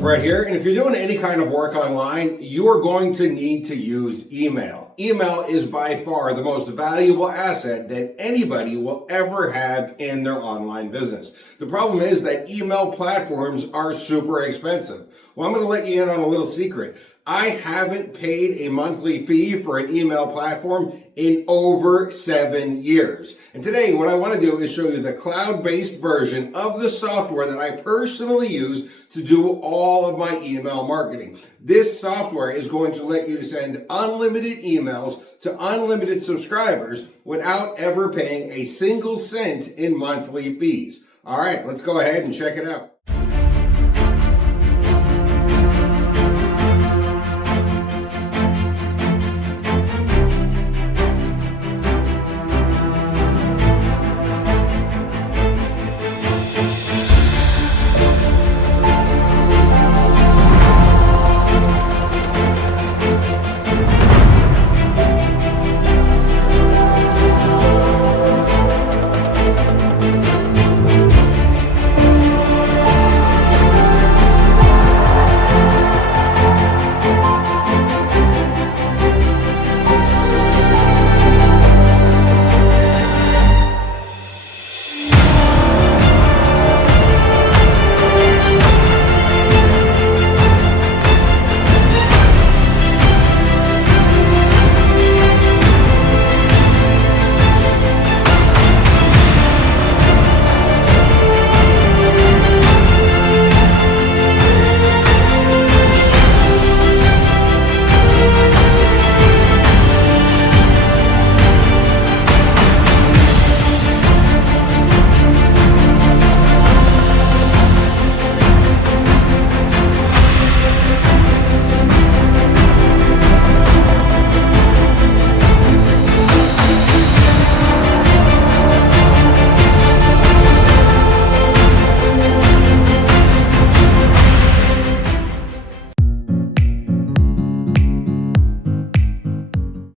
Brett here, and if you're doing any kind of work online, you are going to need to use email. Email is by far the most valuable asset that anybody will ever have in their online business. The problem is that email platforms are super expensive. Well, I'm going to let you in on a little secret. I haven't paid a monthly fee for an email platform in over 7 years. And today, what I want to do is show you the cloud-based version of the software that I personally use to do all of my email marketing. This software is going to let you send unlimited emails to unlimited subscribers without ever paying a single cent in monthly fees. All right, let's go ahead and check it out.